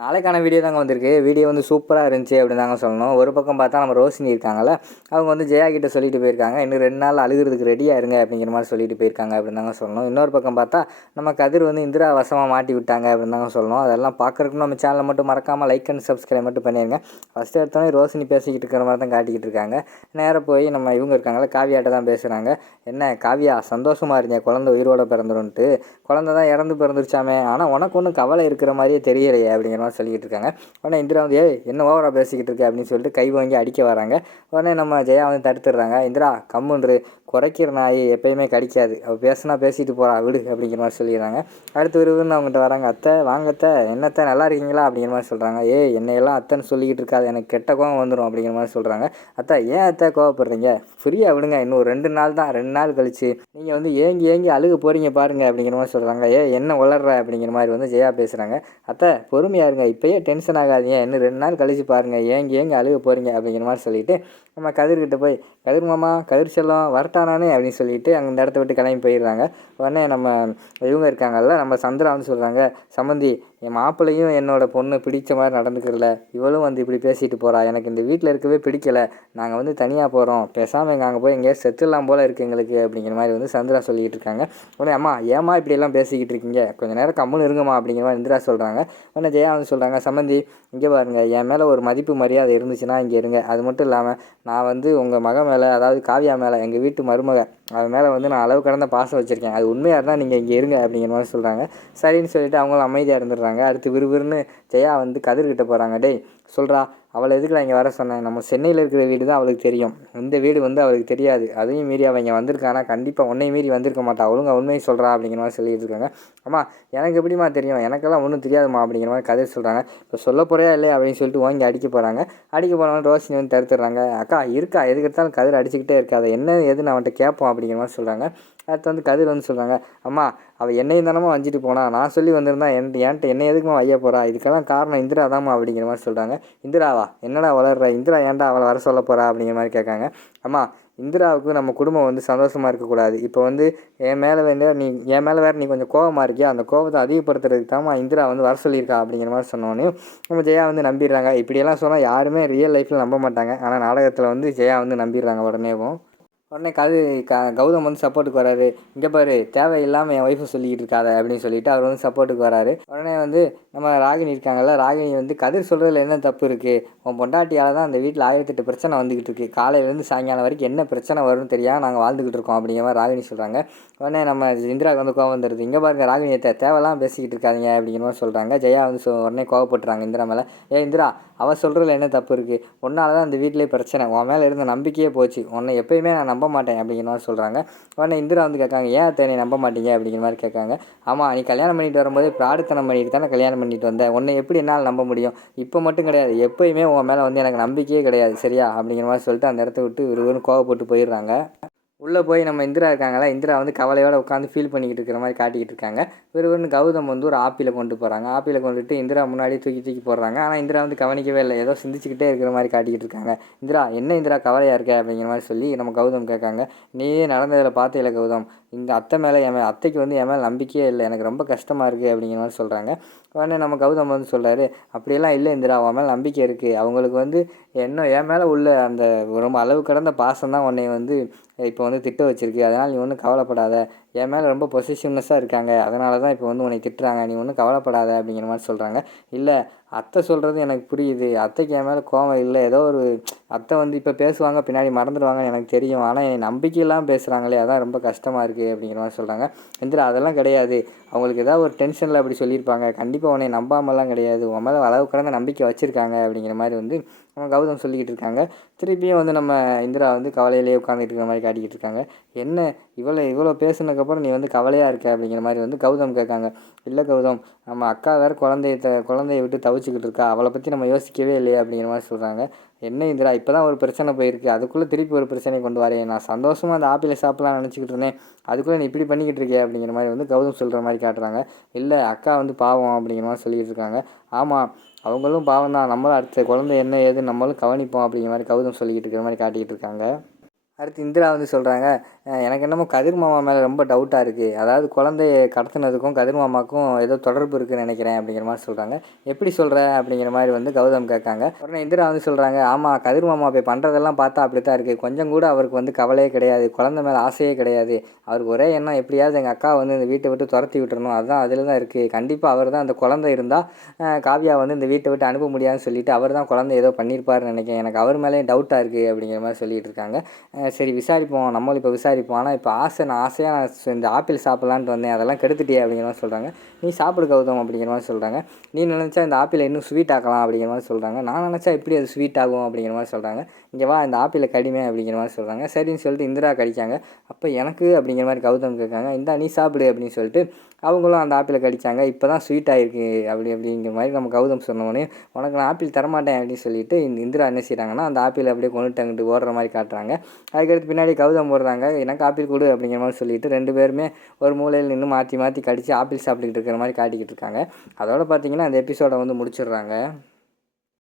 நாளைக்கான வீடியோ தாங்க வந்திருக்கு. வீடியோ வந்து சூப்பராக இருந்துச்சு அப்படின்னு தாங்க சொல்லணும். ஒரு பக்கம் பார்த்தா நம்ம ரோஷினி இருக்காங்கல்ல அவங்க வந்து ஜெயா கிட்ட சொல்லிட்டு போயிருக்காங்க. இன்னும் ரெண்டு நாள் அழுகிறதுக்கு ரெடியாக இருங்க அப்படிங்கிற மாதிரி சொல்லிட்டு போயிருக்காங்க அப்படின்னு தாங்க சொல்லணும். இன்னொரு பக்கம் பார்த்தா நம்ம கதிர் வந்து இந்திரா வசமாக மாட்டி விட்டாங்க அப்படின்னு தாங்க சொல்லணும். அதெல்லாம் பார்க்குறதுக்கு நம்ம சேனலை மட்டும் மறக்காமல் லைக் அண்ட் சப்ஸ்கிரைப் மட்டும் பண்ணிடுங்க ஃபஸ்ட்டு எடுத்தோடனே ரோஷினி பேசிக்கிட்டு இருக்கிற மாதிரி தான் காட்டிக்கிட்டு இருக்காங்க. நேராக போய் நம்ம இவங்க இருக்காங்களா காவியாட்ட தான் பேசுகிறாங்க என்ன காவியா சந்தோஷமாக இருந்தேன் குழந்தை உயிரோட பிறந்துருன்ட்டு. குழந்தை தான் இறந்து பிறந்துருச்சாமே. ஆனால் உனக்கு ஒன்றும் கவலை இருக்கிற மாதிரியே தெரியலையே அப்படிங்கிற மாதிரி சொல்லிக்கிட்டு இருக்காங்க. உடனே இந்திரா வந்து ஏ என்ன ஓவராக பேசிக்கிட்டு இருக்கு? அப்படின்னு சொல்லிட்டு கை வாங்கி அடிக்க வராங்க. உடனே நம்ம ஜெயா வந்து தடுத்துடுறாங்க. இந்திரா கம்முன்று குறைக்கிற நாய் எப்பயுமே கடிக்காது. அவள் பேசுனா பேசிட்டு போகிறா விடு அப்படிங்கிற மாதிரி சொல்லிடுறாங்க. அடுத்து விருதுன்னு அவங்ககிட்ட வராங்க அத்தை வாங்க அத்தை. என்னத்தை நல்லா இருக்கீங்களா? அப்படிங்கிற மாதிரி சொல்கிறாங்க ஏ என்னையெல்லாம் அத்தைன்னு சொல்லிக்கிட்டு இருக்காது. எனக்கு கெட்ட கோவம் வந்துடும் அப்படிங்கிற மாதிரி சொல்கிறாங்க அத்தை ஏன் அத்தை கோவப்படுறீங்க? ஃப்ரீயாக விடுங்க. இன்னும் ரெண்டு நாள் தான். ரெண்டு நாள் கழிச்சு நீங்கள் வந்து ஏங்கி ஏங்கி அழுக போகிறீங்க பாருங்க அப்படிங்கிற மாதிரி சொல்கிறாங்க ஏ என்ன உளர்ற? அப்படிங்கிற மாதிரி வந்து ஜெயா பேசுகிறாங்க அத்தை பொறுமையாக இருங்க. இப்போயே டென்ஷன் ஆகாதீங்க. இன்னும் ரெண்டு நாள் கழிச்சு பாருங்கள் ஏங்கி ஏங்கி அழுக போகிறீங்க அப்படிங்கிற மாதிரி சொல்லிட்டு நம்ம கதிர்கிட்ட போய் கதிர் மாமா கதிர் செல்லம் வரட்டானானே அப்படின்னு சொல்லிட்டு அங்கே இந்த இடத்த விட்டு கிளம்பி போயிடுறாங்க. உடனே நம்ம இவங்க இருக்காங்கல்ல நம்ம சந்திரா வந்து சொல்கிறாங்க சம்மந்தி என் மாப்பிள்ளையும் என்னோட பொண்ணு பிடிச்ச மாதிரி நடந்துக்கிறல. இவளும் வந்து இப்படி பேசிட்டு போகிறா எனக்கு இந்த வீட்டில் இருக்கவே பிடிக்கல. நாங்கள் வந்து தனியாக போகிறோம் பேசாமல் எங்கள் அங்கே போய் எங்கேயாவது செத்துடலாம் போல் இருக்குது எங்களுக்கு அப்படிங்கிற மாதிரி வந்து சந்திரா சொல்லிக்கிட்டு இருக்காங்க. உடனே அம்மா ஏமா இப்படியெல்லாம் பேசிக்கிட்டு இருக்கீங்க? கொஞ்சம் நேரம் கம்முன்னு இருங்கம்மா அப்படிங்கிற மாதிரி இந்திரா சொல்கிறாங்க உடனே ஜெயா வந்து சொல்கிறாங்க சம்மந்தி இங்கே பாருங்க. என் மேலே ஒரு மதிப்பு மரியாதை இருந்துச்சுன்னா இங்கே இருங்க. அது மட்டும் இல்லாமல் நான் வந்து உங்கள் மக மேலே அதாவது காவியா மேலே எங்கள் வீட்டு மருமக அது மேலே வந்து நான் அளவு கடந்த பாசம் வச்சுருக்கேன். அது உண்மையாக இருந்தால் நீங்கள் இங்கே இருங்க அப்படிங்கிற மாதிரி சொல்கிறாங்க சரின்னு சொல்லிட்டு அவங்களும் அமைதியாக இருந்துடுறாங்க. அடுத்து விறுவிறுன்னு ஜெயா வந்து கதிர்கிட்ட போகிறாங்க டேய் சொல்கிறா அவளை எதுக்கு நான் இங்கே வர சொன்னேன்? நம்ம சென்னையில் இருக்கிற வீடு தான் அவளுக்கு தெரியும். இந்த வீடு வந்து அவளுக்கு தெரியாது. அதையும் மீறி அவள் இங்கே வந்திருக்கானா? கண்டிப்பாக உன்னை மீறி வந்திருக்க மாட்டா. ஒழுங்கா உண்மையை சொல்கிறா அப்படிங்கிற மாதிரி சொல்லிட்டு இருக்காங்க. அம்மா எனக்கு எப்படிம்மா தெரியும்? எனக்கெல்லாம் ஒன்றும் தெரியாதுமா அப்படிங்கிற மாதிரி கதை சொல்கிறாங்க இப்போ சொல்ல போறியா இல்லையா அப்படின்னு சொல்லிட்டு வாங்கி அடிக்க போகிறாங்க அடிக்க போனவங்க ரோஷினி வந்து தடுத்துடுறாங்க. அக்கா இருக்கா? எதுக்கு எடுத்தாலும் கதிர் அடிச்சுக்கிட்டே இருக்காது. அதை என்ன எதுன்னு அவன்கிட்ட கேட்போம் அப்படிங்கிற மாதிரி சொல்கிறாங்க அடுத்து வந்து கதிர் வந்து சொல்கிறாங்க அம்மா அவள் என்னையும் தானமா வஞ்சிட்டு போனா? நான் சொல்லி வந்திருந்தா என் என்கிட்ட என்ன எதுக்குமா வைய போகிறா இதுக்கெல்லாம் காரணம் இந்திரா தாம்மா அப்படிங்கிற மாதிரி சொல்கிறாங்க இந்திராவா? என்னடா வளர்ற? இந்திரா ஏன்டா அவளை வர சொல்ல போகிறா அப்படிங்கிற மாதிரி கேட்காங்க. அம்மா இந்திராவுக்கு நம்ம குடும்பம் வந்து சந்தோஷமாக இருக்கக்கூடாது. இப்போ வந்து என் மேலே வந்து நீ என் மேலே வேறு நீ கொஞ்சம் கோவமாக இருக்கியா? அந்த கோவத்தை அதிகப்படுத்துறதுக்கு தாம்மா இந்திரா வந்து வர சொல்லியிருக்கா அப்படிங்கிற மாதிரி சொன்னோன்னே நம்ம ஜெயா வந்து நம்பிடுறாங்க. இப்படியெல்லாம் சொன்னால் யாருமே ரியல் லைஃப்பில் நம்ப மாட்டாங்க. ஆனால் நாடகத்தில் வந்து ஜெயா வந்து நம்பிடுறாங்க உடனேவும். உடனே கது க கௌதம் வந்து சப்போர்ட்டுக்கு வராரு. இங்கே பாரு தேவையில்லாமல் என் ஒய்ஃபை சொல்லிக்கிட்டு இருக்காத அப்படின்னு சொல்லிட்டு அவர் வந்து சப்போர்ட்டுக்கு வராரு. உடனே வந்து நம்ம ராகினி இருக்காங்கல்ல ராகினி வந்து கதிர் சொல்கிறதுல என்ன தப்பு இருக்குது உன் பொண்டாட்டியால் தான் அந்த வீட்டில் ஆயிரத்தெட்டு பிரச்சனை வந்துக்கிட்டு இருக்குது காலையிலேருந்து சாயங்காலம் வரைக்கும் என்ன பிரச்சனை வரும்னு தெரியாமல் நாங்கள் வாழ்ந்துக்கிட்டு இருக்கோம் அப்படிங்கிற மாதிரி ராகினி சொல்கிறாங்க உடனே நம்ம இந்திராவுக்கு வந்து கோவம் வந்துடுது இங்கே பாருங்க ராகினியத்தை தேவையெல்லாம் பேசிக்கிட்டு இருக்காதீங்க அப்படிங்கிற மாதிரி சொல்கிறாங்க ஜெயா வந்து சொ உடனே கோவப்பட்டுறாங்க இந்திரா மேலே. ஏ இந்திரா அவள் சொல்கிறதுல என்ன தப்பு இருக்குது உன்னால தான் அந்த வீட்டிலே பிரச்சனை. உன் மேலே இருந்த நம்பிக்கையே போச்சு. உன்னை எப்பயுமே நான் நம்ப மாட்டேன் அப்படிங்கிற மாதிரி சொல்கிறாங்க உடனே இந்திரா வந்து கேட்காங்க ஏன் அத்தை நீ நம்ப மாட்டீங்க? அப்படிங்கிற மாதிரி கேட்காங்க ஆமாம் நீ கல்யாணம் பண்ணிட்டு வரும்போது பிராடுத்தனம் பண்ணிட்டு தானே கல்யாணம் பண்ணிட்டு வந்தேன் உன்னை எப்படி என்னால் நம்ப முடியும்? இப்போ மட்டும் கிடையாது. எப்போயுமே உன் மேலே வந்து எனக்கு நம்பிக்கையே கிடையாது. சரியா? அப்படிங்கிற மாதிரி சொல்லிட்டு அந்த இடத்த விட்டு ஒரு கோவப்பட்டு போயிடுறாங்க. உள்ளே போய் நம்ம இந்திரா இருக்காங்களா இந்திரா வந்து கவலையோடு உட்காந்து ஃபீல் பண்ணிக்கிட்டு இருக்கிற மாதிரி காட்டிக்கிட்டு இருக்காங்க. விறுவிறுன்னு கௌதம் வந்து ஒரு ஆப்பிளை கொண்டு போகிறாங்க ஆப்பியில் கொண்டுட்டு இந்திரா முன்னாடி தூக்கி தூக்கி போடுறாங்க. ஆனால் இந்திரா வந்து கவனிக்கவே இல்லை. ஏதோ சிந்திச்சுக்கிட்டே இருக்கிற மாதிரி காட்டிக்கிட்டு இருக்காங்க. இந்திரா என்ன இந்திரா கவலையாக இருக்க? அப்படிங்கிற மாதிரி சொல்லி நம்ம கௌதம் கேட்காங்க. நீயே நடந்ததில் பார்த்தே கௌதம். இந்த அத்தை மேலே என் அத்தைக்கு வந்து என் மேலே நம்பிக்கையே இல்லை. எனக்கு ரொம்ப கஷ்டமாக இருக்குது அப்படிங்கிற மாதிரி சொல்கிறாங்க உடனே நம்ம கௌதம் வந்து சொல்கிறாரு அப்படியெல்லாம் இல்லை இந்திரா அவன் மேலே நம்பிக்கை இருக்குது அவங்களுக்கு வந்து என்ன என் மேலே உள்ள அந்த ரொம்ப அளவு கடந்த பாசம் தான் உன்னை வந்து இப்போ வந்து திட்ட வச்சிருக்கு. அதனால் நீ ஒன்றும் கவலைப்படாத. என் மேலே ரொம்ப பொசிஷிவ்னஸாக இருக்காங்க. அதனால தான் இப்போ வந்து உன்னை திட்டுறாங்க. நீ ஒன்றும் கவலைப்படாத அப்படிங்கிற மாதிரி சொல்கிறாங்க இல்லை அத்தை சொல்கிறது எனக்கு புரியுது. அத்தைக்கு என் மேலே கோவம் இல்லை. ஏதோ ஒரு அத்தை வந்து இப்போ பேசுவாங்க பின்னாடி மறந்துடுவாங்கன்னு எனக்கு தெரியும். ஆனால் என் நம்பிக்கையெல்லாம் பேசுகிறாங்களே அதான் ரொம்ப கஷ்டமாக இருக்குது அப்படிங்கிற மாதிரி சொல்கிறாங்க இந்திரா அதெல்லாம் கிடையாது. அவங்களுக்கு ஏதாவது ஒரு டென்ஷனில் அப்படி சொல்லியிருப்பாங்க. கண்டிப்பாக உன்னை நம்பாமலாம் கிடையாது. உன் மேலே அளவு கடந்த நம்பிக்கை வச்சுருக்காங்க அப்படிங்கிற மாதிரி வந்து கௌதம் சொல்லிக்கிட்டு இருக்காங்க. திருப்பியும் வந்து நம்ம இந்திரா வந்து கவலையிலேயே உட்காந்துட்டு இருக்கிற மாதிரி காட்டிக்கிட்டு இருக்காங்க. என்ன இவ்வளோ இவ்வளோ பேசுனதுக்கப்புறம் நீ வந்து கவலையாக இருக்க அப்படிங்கிற மாதிரி வந்து கௌதம் கேட்காங்க. இல்லை கௌதம் நம்ம அக்கா வேறு குழந்தைய த குழந்தைய விட்டு தவிச்சிக்கிட்டு இருக்கா. அவளை பற்றி நம்ம யோசிக்கவே இல்லையே அப்படிங்கிற மாதிரி சொல்கிறாங்க என்ன இந்திரா இப்போ தான் ஒரு பிரச்சனை போயிருக்கு. அதுக்குள்ளே திருப்பி ஒரு பிரச்சனை கொண்டு வரேன் நான் சந்தோஷமாக அந்த ஆப்பிள் சாப்பிட்லாம்னு நினச்சிக்கிட்டு இருந்தேன். அதுக்குள்ளே நீ இப்படி பண்ணிக்கிட்டு இருக்கே அப்படிங்கிற மாதிரி வந்து கௌதம் சொல்கிற மாதிரி காட்டுறாங்க. இல்லை அக்கா வந்து பாவம் அப்படிங்கிற மாதிரி சொல்லிட்டு இருக்காங்க. ஆமாம் அவங்களும் பாவம் தான் நம்மளும் அடுத்த குழந்தை என்ன ஏது நம்மளும் கவனிப்போம் அப்படிங்கிற மாதிரி கௌதம் சொல்லிக்கிட்டு இருக்கிற மாதிரி காட்டிக்கிட்டு இருக்காங்க. அடுத்து இந்திரா வந்து சொல்கிறாங்க எனக்கு என்னமோ கதிர் மாமா மேலே ரொம்ப டவுட்டாக இருக்குது அதாவது குழந்தைய கடத்தினதுக்கும் கதிர் மாமாவுக்கும் ஏதோ தொடர்பு இருக்குதுன்னு நினைக்கிறேன் அப்படிங்கிற மாதிரி சொல்கிறாங்க எப்படி சொல்கிற அப்படிங்கிற மாதிரி வந்து கௌதம் கேட்காங்க. உடனே இந்திரா வந்து சொல்கிறாங்க ஆமாம் கதிர் மாமா போய் பண்ணுறதெல்லாம் பார்த்தா அப்படி தான் இருக்குது கொஞ்சம் கூட அவருக்கு வந்து கவலையே கிடையாது. குழந்தை மேலே ஆசையே கிடையாது. அவருக்கு ஒரே எண்ணம் எப்படியாவது எங்கள் அக்கா வந்து இந்த வீட்டை விட்டு துரத்தி விட்டுறணும். அதுதான் அதில் தான் இருக்குது கண்டிப்பாக அவர் தான் அந்த குழந்தை இருந்தால் காவியா வந்து இந்த வீட்டை விட்டு அனுப்ப முடியாதுன்னு சொல்லிட்டு அவர் தான் குழந்தை ஏதோ பண்ணியிருப்பாருன்னு நினைக்கிறேன். எனக்கு அவர் மேலேயும் டவுட்டாக இருக்குது அப்படிங்கிற மாதிரி சொல்லிட்டு இருக்காங்க. சரி விசாரிப்போம். நம்மளும் இப்போ விசாரிப்போம். ஆனால் இப்போ ஆசை நான் ஆசையாக நான் இந்த ஆப்பிள் சாப்பிட்லான்ட்டு வந்தேன். அதெல்லாம் கெடுத்துட்டியே அப்படிங்கிற மாதிரி சொல்கிறாங்க நீ சாப்பிடு கௌதம் அப்படிங்கிற மாதிரி சொல்கிறாங்க நீ நினச்சா இந்த ஆப்பிளை இன்னும் ஸ்வீட் ஆக்கலாம் அப்படிங்கிற மாதிரி சொல்கிறாங்க நான் நினச்சா எப்படி அது ஸ்வீட் ஆகும் அப்படிங்கிற மாதிரி சொல்கிறாங்க இங்கே வா இந்த ஆப்பிளை கடிமை அப்படிங்கிற மாதிரி சொல்கிறாங்க சரின்னு சொல்லிட்டு இந்திரா கடிக்காங்க. அப்போ எனக்கு அப்படிங்கிற மாதிரி கௌதம் கேட்காங்க. இந்தா நீ சாப்பிடு அப்படின்னு சொல்லிட்டு அவங்களும் அந்த ஆப்பிளை கடிச்சாங்க. இப்போ தான் ஸ்வீட் ஆகிருக்கு அப்படி அப்படிங்கிற மாதிரி நம்ம கௌதம் சொன்னோடனே உனக்கு நான் ஆப்பிள் தரமாட்டேன் அப்படின்னு சொல்லிட்டு இந்த இந்திரா என்ன செய்கிறாங்கன்னா அந்த ஆப்பிளை அப்படியே கொண்டுட்டு அங்கிட்டு ஓடுற மாதிரி காட்டுறாங்க. அதுக்கடுத்து பின்னாடி கௌதம் போடுறாங்க. எனக்கு ஆப்பிள் கொடு அப்படிங்கிற மாதிரி சொல்லிட்டு ரெண்டு பேருமே ஒரு மூலையில் நின்று மாற்றி மாற்றி கடித்து ஆப்பிள் சாப்பிட்டுக்கிட்டு இருக்கிற மாதிரி காட்டிக்கிட்டு இருக்காங்க. அதோட பார்த்தீங்கன்னா அந்த எபிசோடை வந்து முடிச்சிடுறாங்க.